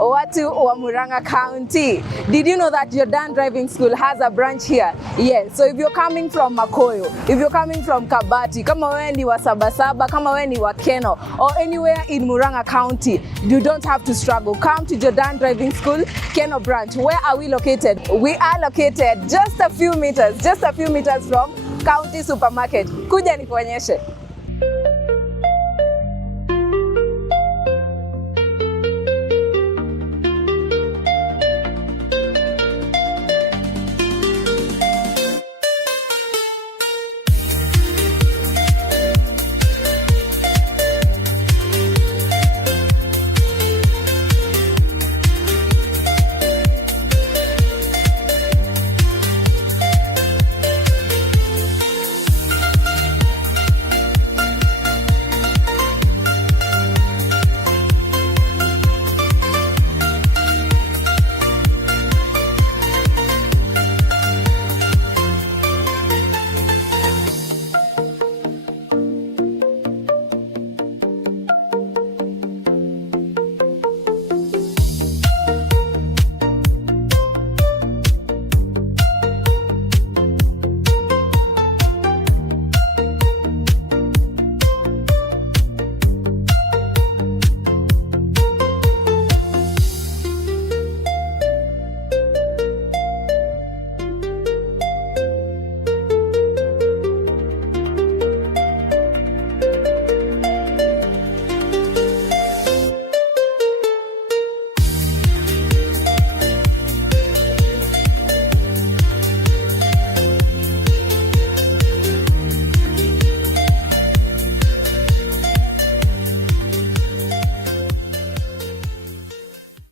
watu wa Murang'a County. Did you know that Jordan Driving School has a branch here? Yes. So if you're coming from Makoyo, if you're coming from Kabati, kama wewe ni wa Sabasaba, kama wewe ni wa Keno, or anywhere in Murang'a County, you don't have to struggle. Come to Jordan Driving School, Keno branch. Where are we located? We are located just a few meters from County Supermarket. Kuja nikuonyeshe.